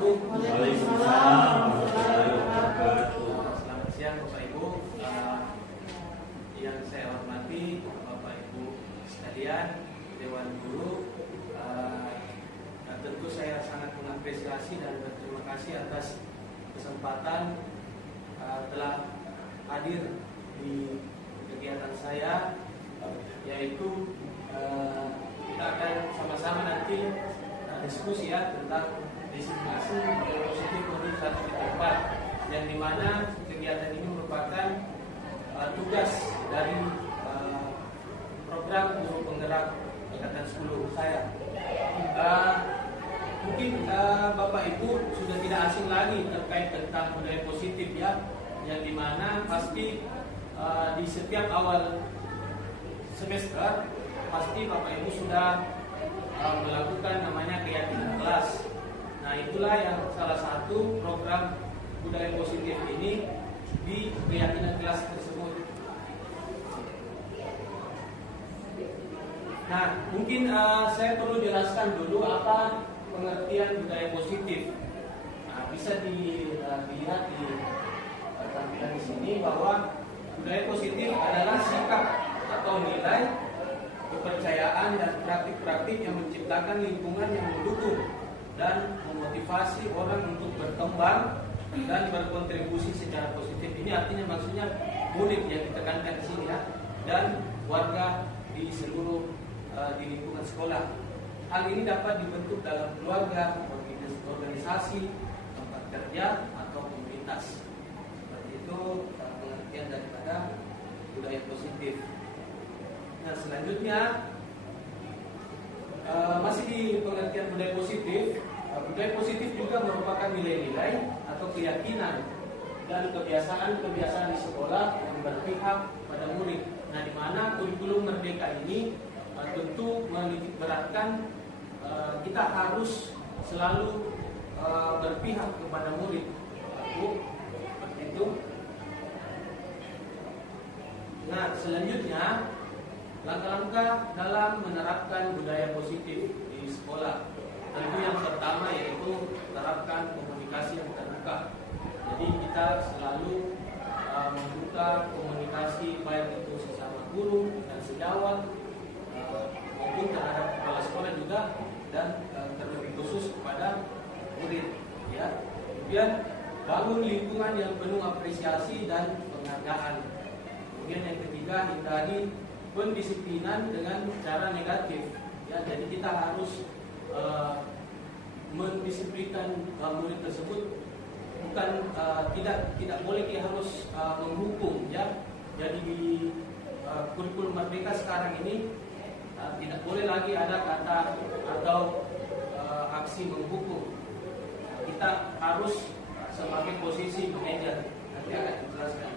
Waalaikumsalam warahmatullahi wabarakatuh. Selamat siang Bapak Ibu. Yang saya hormati Bapak Ibu sekalian, Dewan Guru. Tentu saya sangat mengapresiasi dan berterima kasih atas kesempatan telah hadir di kegiatan saya, yaitu kita akan sama-sama nanti diskusi ya tentang disiplasi positif untuk 1.4, yang dimana kegiatan ini merupakan tugas dari program guru penggerak angkatan 10 saya. Mungkin Bapak Ibu sudah tidak asing lagi terkait tentang budaya positif ya, yang dimana pasti di setiap awal semester pasti Bapak Ibu sudah melakukan namanya keyakinan kelas. Nah, itulah yang salah satu program budaya positif ini di keyakinan kelas tersebut. Nah, mungkin saya perlu jelaskan dulu apa pengertian budaya positif. Nah, bisa dilihat di tampilan di sini bahwa budaya positif adalah sikap atau nilai, kepercayaan dan praktik-praktik yang menciptakan lingkungan yang mendukung dan memotivasi orang untuk berkembang dan berkontribusi secara positif. Ini artinya maksudnya murid yang ditekankan di sini ya, dan warga di seluruh di lingkungan sekolah. Hal ini dapat dibentuk dalam keluarga, organisasi, tempat kerja atau komunitas. Seperti itu pengertian daripada budaya positif. Nah, selanjutnya masih di pengertian budaya positif. Budaya positif juga merupakan nilai-nilai atau keyakinan dan kebiasaan-kebiasaan di sekolah yang berpihak pada murid. Nah, di mana kurikulum Merdeka ini tentu menitik beratkan kita harus selalu berpihak kepada murid. Seperti itu. Nah, selanjutnya langkah-langkah dalam menerapkan budaya positif di sekolah. Tentu yang pertama yaitu terapkan komunikasi yang terbuka. Jadi kita selalu membuka komunikasi baik itu sesama guru dan sejawat maupun terhadap kepala sekolah juga, dan terlebih khusus kepada murid ya. Kemudian bangun lingkungan yang penuh apresiasi dan penghargaan. Kemudian yang ketiga, hindari pendisiplinan dengan cara negatif ya. Jadi kita harus mendisiplinkan murid tersebut, bukan tidak boleh dia harus menghukum ya. Jadi di kurikulum Merdeka sekarang ini tidak boleh lagi ada kata atau aksi menghukum. Kita harus sebagai posisi manajer, nanti akan dijelaskan.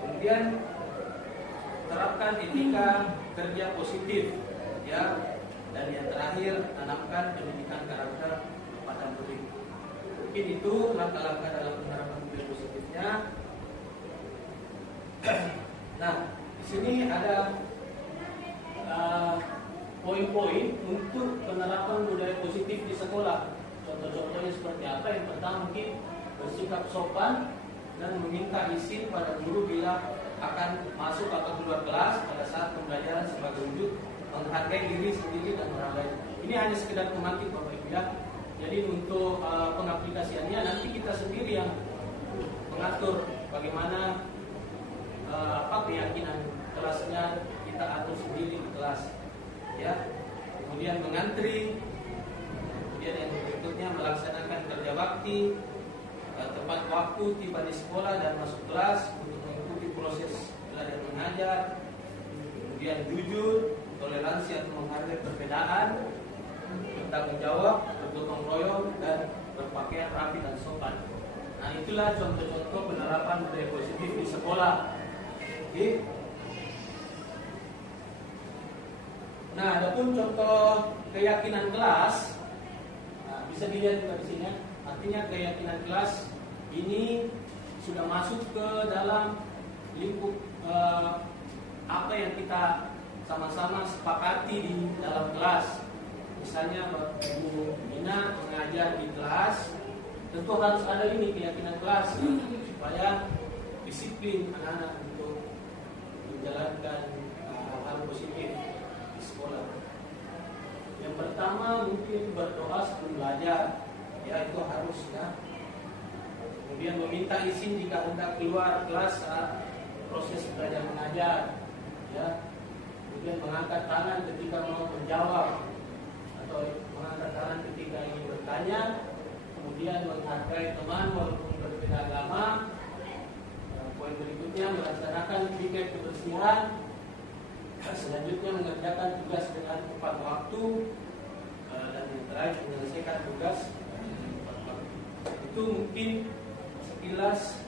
Kemudian terapkan etika kerja positif ya, dan yang terakhir tanamkan pendidikan karakter pada murid. Mungkin itu langkah-langkah dalam penerapan budaya positifnya. Nah, di sini ada poin-poin untuk penerapan budaya positif di sekolah. Contoh-contohnya seperti apa? Yang pertama mungkin bersikap sopan dan meminta izin pada guru bila akan masuk atau keluar kelas pada saat pembelajaran sebagai wujud menghargai diri sendiri dan orang lain. Ini hanya sekedar pematik Bapak Ibu ya. Jadi untuk pengaplikasiannya nanti kita sendiri yang mengatur bagaimana keyakinan kelasnya, kita atur sendiri di kelas ya. Kemudian mengantri, kemudian yang berikutnya melaksanakan kerja bakti, tepat waktu tiba di sekolah dan masuk kelas untuk mengikuti proses belajar mengajar, kemudian jujur, toleransi atau menghargai perbedaan, bertanggung jawab, bergotong royong, dan berpakaian rapi dan sopan. Nah, itulah contoh-contoh penerapan budaya positif di sekolah. Oke. Nah, adapun contoh keyakinan kelas, nah, bisa dilihat juga di sini. Artinya keyakinan kelas ini sudah masuk ke dalam lingkup apa yang kita sama-sama sepakati di dalam kelas. misalnya Bu Ina mengajar di kelas, tentu harus ada ini keyakinan kelas supaya disiplin anak-anak untuk menjalankan hal-hal positif di sekolah. Yang pertama mungkin berdoa sebelum belajar, ya itu harus ya. Kemudian meminta izin jika hendak keluar kelas saat proses belajar mengajar, ya. Kemudian mengangkat tangan ketika mau menjawab atau mengangkat tangan ketika ingin bertanya. Kemudian menghargai teman walaupun berbeda agama. Poin berikutnya melaksanakan piket kebersihan. Selanjutnya mengerjakan tugas dengan tepat waktu. Dan yang terakhir menyelesaikan tugas tepat waktu. Itu mungkin sekilas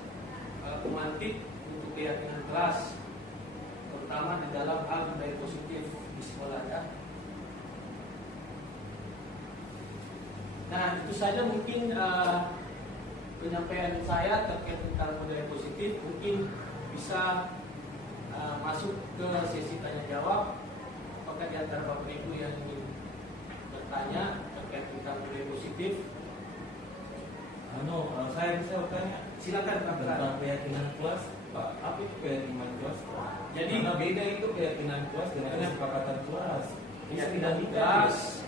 pemantik untuk keyakinan kelas, terutama di dalam hal budaya positif di sekolah ya. Nah itu saja mungkin penyampaian saya terkait tentang budaya positif. Mungkin bisa masuk ke sesi tanya jawab. Apakah di antara Bapak Ibu yang ingin bertanya terkait tentang budaya positif? Saya bisa bertanya. Silakan Pak. Tentang keyakinan kelas, Pak. Apa itu keyakinan kelas? Jadi karena beda itu keyakinan kelas dengan kesepakatan kelas. keyakinan kelas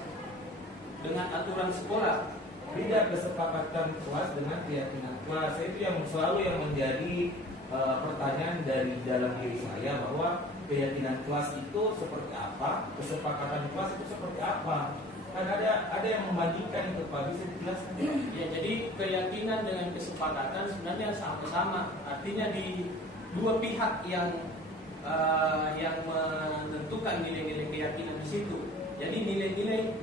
dengan aturan sekolah. Beda kesepakatan kelas dengan keyakinan kelas. Itu yang selalu yang menjadi pertanyaan dari dalam diri saya, bahwa keyakinan kelas itu seperti apa, kesepakatan kelas itu seperti apa. Kan ada yang membandingkan itu, Pak, bisa dijelaskan? Ya, jadi keyakinan dengan kesepakatan sebenarnya sama-sama. Artinya di dua pihak yang menentukan nilai-nilai keyakinan di situ. Jadi nilai-nilai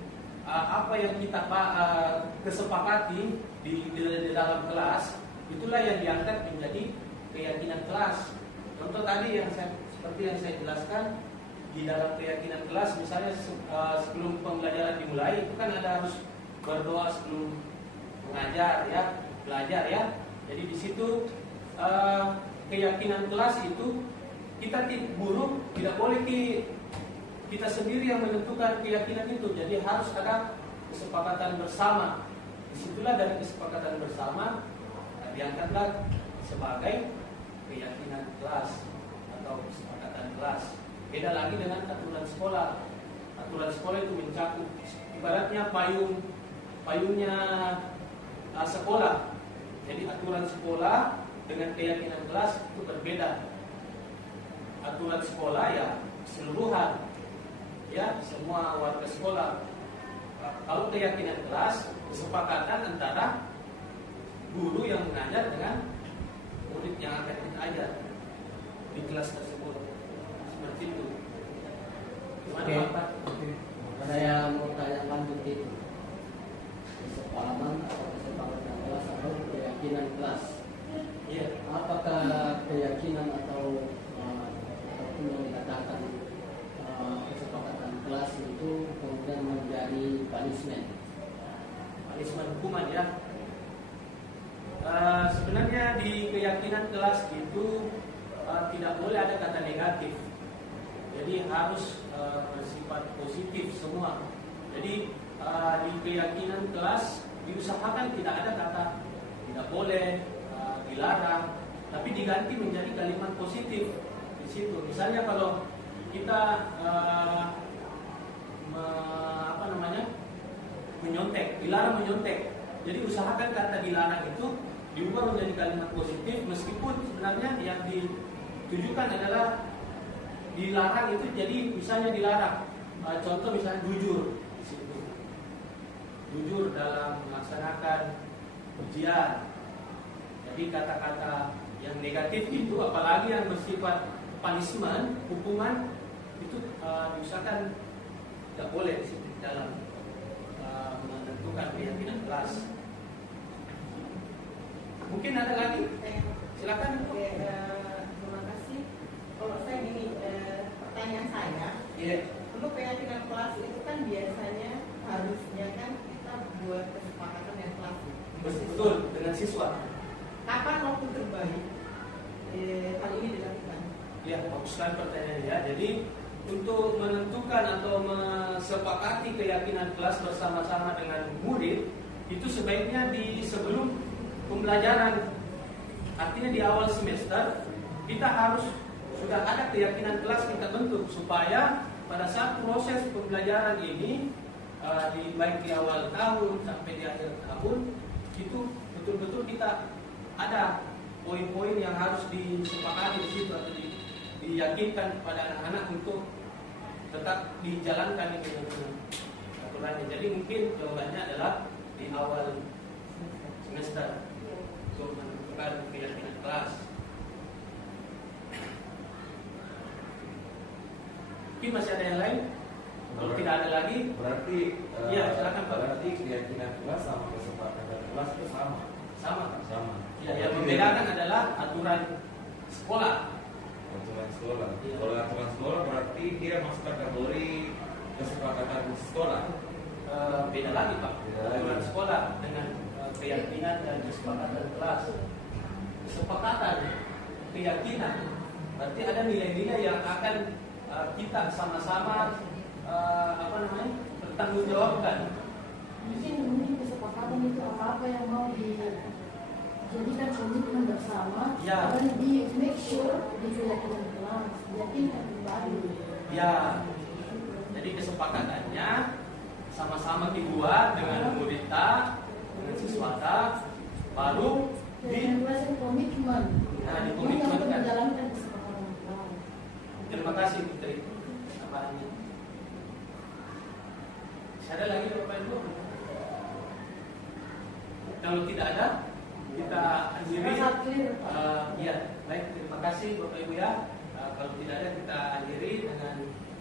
apa yang kita kesepakati di dalam kelas, itulah yang diangkat menjadi keyakinan kelas. Contoh tadi seperti yang saya jelaskan, di dalam keyakinan kelas, misalnya sebelum pembelajaran dimulai, itu kan ada harus berdoa sebelum mengajar ya, belajar ya. Jadi di situ keyakinan kelas itu guru tidak boleh kita sendiri yang menentukan keyakinan itu. Jadi harus ada kesepakatan bersama. Disitulah dari kesepakatan bersama diangkatlah sebagai keyakinan kelas atau kesepakatan kelas. Beda lagi dengan aturan sekolah. Aturan sekolah itu mencakup ibaratnya payungnya sekolah. Jadi aturan sekolah dengan keyakinan kelas itu berbeda. Aturan sekolah ya keseluruhan, ya semua warga sekolah. Kalau keyakinan kelas, kesepakatan antara guru yang mengajar dengan murid yang akan kita ajar di kelas tersebut. Seperti itu. Gimana Pak? Saya mau tanya lanjut itu, kesepakatan atau kesepakatan kelas atau keyakinan kelas. Iya. Apakah keyakinan atau yang dikatakan kesepakatan kelas itu kemudian menjadi punishment Hukuman ya. Sebenarnya di keyakinan kelas itu tidak boleh ada kata negatif. Jadi harus bersifat positif semua. Jadi di keyakinan kelas diusahakan tidak ada kata tidak boleh, dilarang, tapi diganti menjadi kalimat positif di situ. Misalnya kalau kita menyontek, dilarang menyontek. Jadi usahakan kata dilarang itu diubah menjadi kalimat positif, meskipun sebenarnya yang ditujukan adalah dilarang itu. Jadi misalnya dilarang, contoh misalnya jujur di situ, jujur dalam melaksanakan ujian. Jadi kata-kata yang negatif itu, apalagi yang bersifat punishment, hukuman, itu diusahakan tidak boleh di situ dalam menentukan keyakinan kelas. Mungkin ada lagi? Silakan. Terima kasih. Kalau saya gini, pertanyaan saya, untuk keyakinan kelas itu kan biasanya harusnya kan kita buat kesepakatan yang kelas. Betul, dengan siswa. Kapan waktu terbaik hal ini dilakukan? Ya, bagus sekali pertanyaannya ya. Jadi untuk menentukan atau mesepakati keyakinan kelas bersama-sama dengan murid itu sebaiknya di sebelum pembelajaran. Artinya di awal semester kita harus sudah ada keyakinan kelas kita bentuk supaya pada saat proses pembelajaran ini baik di awal tahun sampai di akhir tahun itu betul-betul kita ada poin-poin yang harus disepakati di situ atau diyakinkan kepada anak-anak untuk tetap dijalankan ini aturannya. Jadi mungkin jawabannya adalah di awal semester untuk menentukan keyakinan kelas. Mungkin masih ada yang lain? Kalau tidak ada lagi, berarti iya silakan Pak. berarti keyakinan kelas sama kesepakatan kelas itu sama. Sama. Sama. Ya, yang membedakan adalah aturan sekolah. Aturan sekolah. Iya. Kalau aturan sekolah berarti dia masuk kategori kesepakatan sekolah. Beda lagi Pak. Beda lagi. Aturan sekolah dengan keyakinan dan kesepakatan kelas. Kesepakatan, keyakinan, berarti ada nilai-nilai yang akan kita sama-sama bertanggungjawabkan. Mungkin kesepakatan itu apa yang mau dijadikan komitmen bersama, Ya. dan di make sure di keyakinan kelas, yakinkan kembali. Ya, jadi kesepakatannya sama-sama dibuat dengan muridta, dengan siswata, baru Dan present komitmen. Nah, Yang dikomitmenkan. menjalankan kesepakatan kelas. Terima kasih Putri. Tambahannya. Ada lagi Bapak Ibu? Kalau tidak ada, kita akhiri. Sangat clear, Pak. Ya, baik. Terima kasih Bapak Ibu ya. Kalau tidak ada, kita akhiri dengan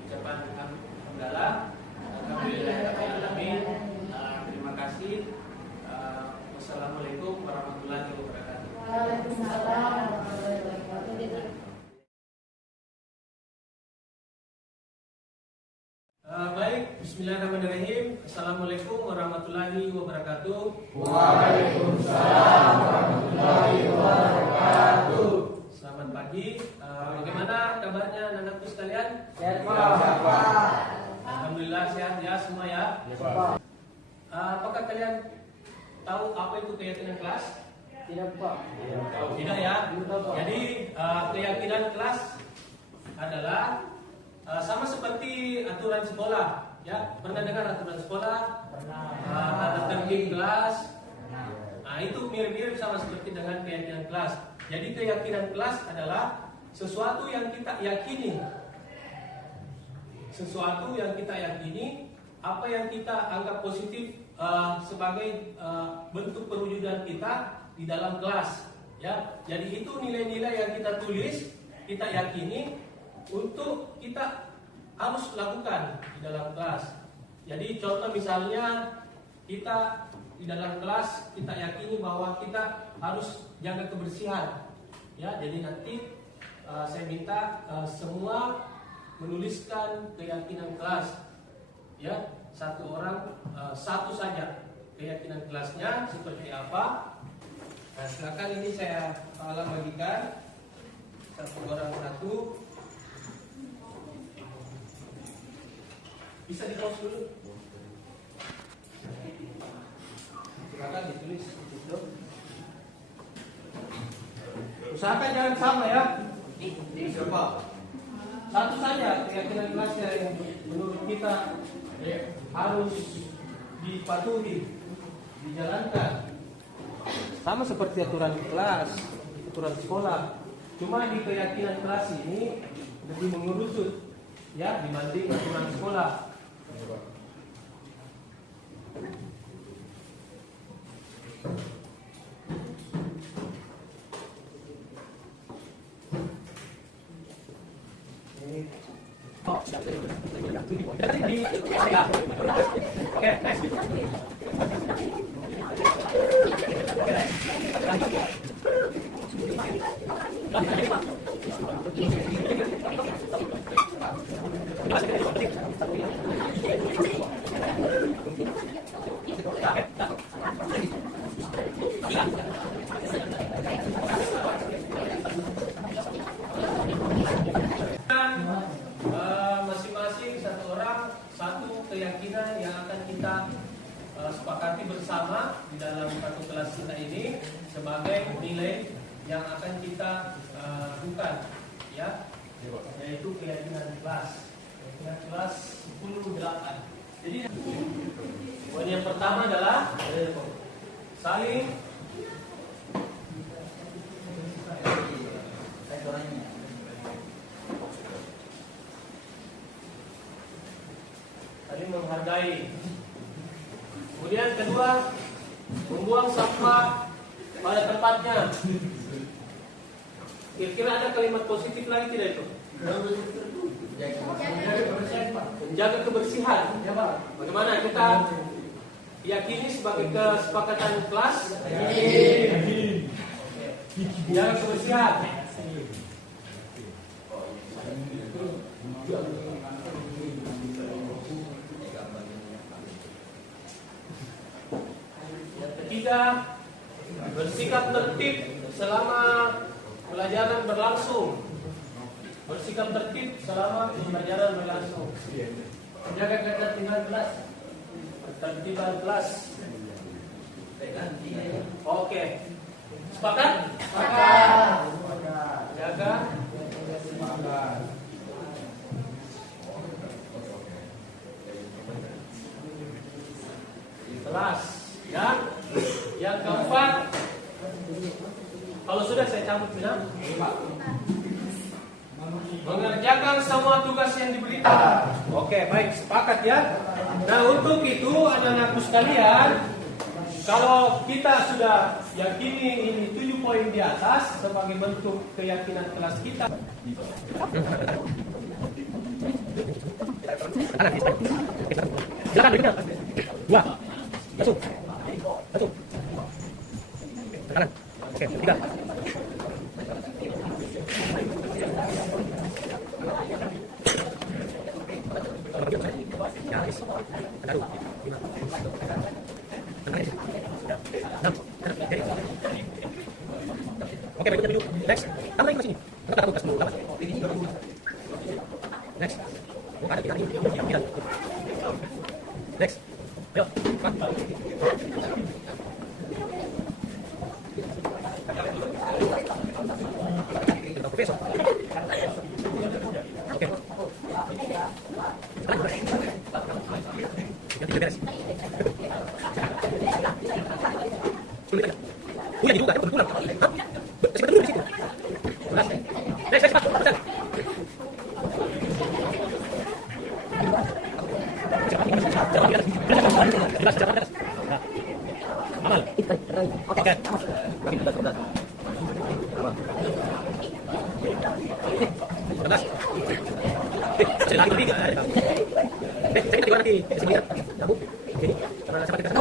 ucapan hamdalah. Alhamdulillahirobbilalamin. Terima kasih. Wassalamualaikum warahmatullahi wabarakatuh. Waalaikumsalam warahmatullahi wabarakatuh. Baik, bismillahirrahmanirrahim. Assalamualaikum warahmatullahi wabarakatuh. Waalaikumsalam warahmatullahi wabarakatuh. Selamat pagi. Bagaimana kabarnya anak-anakku sekalian? Sehat Pak. Alhamdulillah sehat ya semua ya. Pak. Apakah kalian tahu apa itu keyakinan kelas? Tidak Pak. Tidak ya. Jadi keyakinan kelas adalah sama seperti aturan sekolah. Ya, pernah dengar aturan sekolah? Tata tertib kelas. Nah, itu mirip-mirip sama seperti dengan keyakinan kelas. Jadi keyakinan kelas adalah sesuatu yang kita yakini. Sesuatu yang kita yakini, apa yang kita anggap positif sebagai bentuk perwujudan kita di dalam kelas. Ya, jadi itu nilai-nilai yang kita tulis, kita yakini untuk kita harus lakukan di dalam kelas. Jadi contoh misalnya kita di dalam kelas kita yakini bahwa kita harus jaga kebersihan. Ya, jadi nanti saya minta semua menuliskan keyakinan kelas. Ya, satu orang satu saja keyakinan kelasnya seperti apa. Nah, silakan ini saya bagikan satu orang satu. Bisa di-pause dulu. Silakan ditulis itu. Usahakan jangan sama ya. Siapa? Satu saja keyakinan kelasnya yang menurut kita harus dipatuhi, dijalankan. Sama seperti aturan kelas, aturan sekolah. Cuma di keyakinan kelas ini lebih mengerucut ya dibanding aturan sekolah. keyakinan yang akan kita sepakati bersama di dalam satu kelas kita ini sebagai nilai yang akan kita bukan, ya, yaitu keyakinan kelas. Keyakinan kelas 10-8. Jadi poin yang pertama adalah saling menghargai. Kemudian kedua, membuang sampah pada tempatnya. Kira-kira ada kalimat positif lagi tidak itu? Menjaga kebersihan. Bagaimana kita yakini sebagai kesepakatan kelas? Menjaga kebersihan. Yang ketiga, bersikap tertib selama pelajaran berlangsung. Bersikap tertib selama pembelajaran berlangsung. Menjaga ketertiban kelas. Ketertiban kelas. Oke. Sepakat? Sepakat. Jaga kelas. Ya. Yang keempat, kalau sudah saya cabut bilang, mengerjakan semua tugas yang diberikan. Oke, baik, sepakat ya. Nah, untuk itu anak-anakku sekalian, kalau kita sudah yakini ini 7 poin di atas sebagai bentuk keyakinan kelas kita. Silakan. Dua. Satu. Kanan. Oke, tiga. Oke, berikutnya 7. Next. Tambah lagi ke sini. Tambah ke 10. Next. Next. Ayo. Profesor. Oke. Ganti beres. Udah juga kan kebetulan. Sebentar dulu di situ. Next, cepat. Oke. Saya lagi tiga. Saya tiga lagi. Sembilan. Kamu. Oke. Karena saya pakai kata.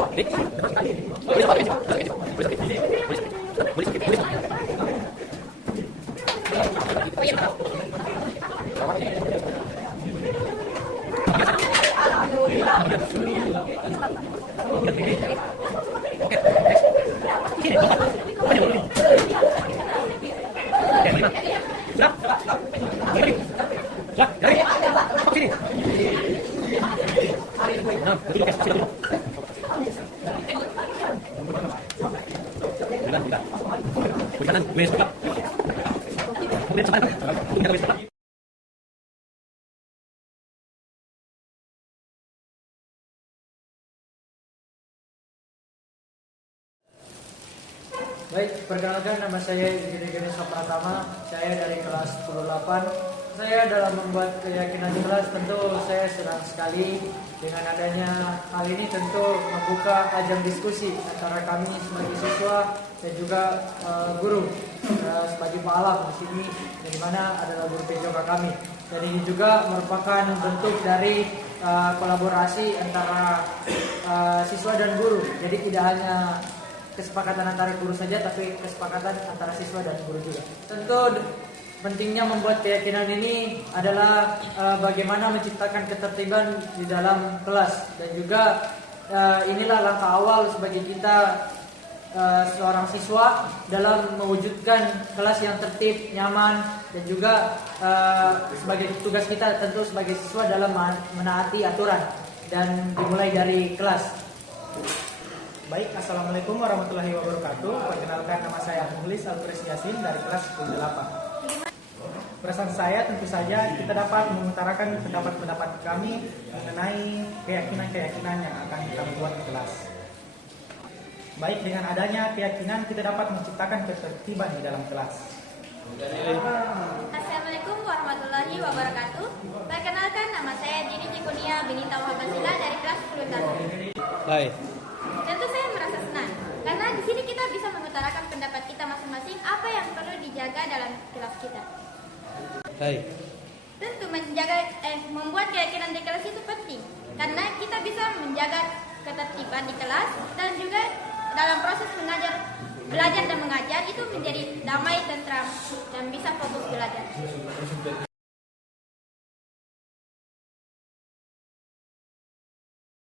Baik, perkenalkan nama saya Giri Ganesha Pratama. Saya dari kelas 10-8. Saya dalam membuat keyakinan kelas tentu saya senang sekali dengan adanya hal ini, tentu membuka ajang diskusi antara kami sebagai siswa dan juga guru sebagai Pak Alam di sini, di mana adalah guru PJK kami. Dan ini juga merupakan bentuk dari kolaborasi antara siswa dan guru. Jadi tidak hanya kesepakatan antara guru saja, tapi kesepakatan antara siswa dan guru juga. Tentu pentingnya membuat keyakinan ini adalah bagaimana menciptakan ketertiban di dalam kelas, dan juga inilah langkah awal sebagai kita seorang siswa dalam mewujudkan kelas yang tertib, nyaman, dan juga sebagai tugas kita tentu sebagai siswa dalam menaati aturan. dan dimulai dari kelas. Baik, Assalamualaikum warahmatullahi wabarakatuh. Perkenalkan, nama saya Muhlis Alfres Yasin dari kelas 10-8. Perasaan saya tentu saja kita dapat mengutarakan pendapat-pendapat kami mengenai keyakinan-keyakinan yang akan kita buat di kelas. Baik, dengan adanya keyakinan kita dapat menciptakan ketertiban di dalam kelas. Assalamualaikum warahmatullahi wabarakatuh. Perkenalkan, nama saya Dini Cikunia Binita Wahabasila dari kelas 10 Baik. Tentu saya merasa senang karena di sini kita bisa mengutarakan pendapat kita masing-masing apa yang perlu dijaga dalam kelas kita. Baik. Tentu membuat keyakinan di kelas itu penting karena kita bisa menjaga ketertiban di kelas dan juga dalam proses belajar dan mengajar itu menjadi damai, tentram dan bisa fokus belajar.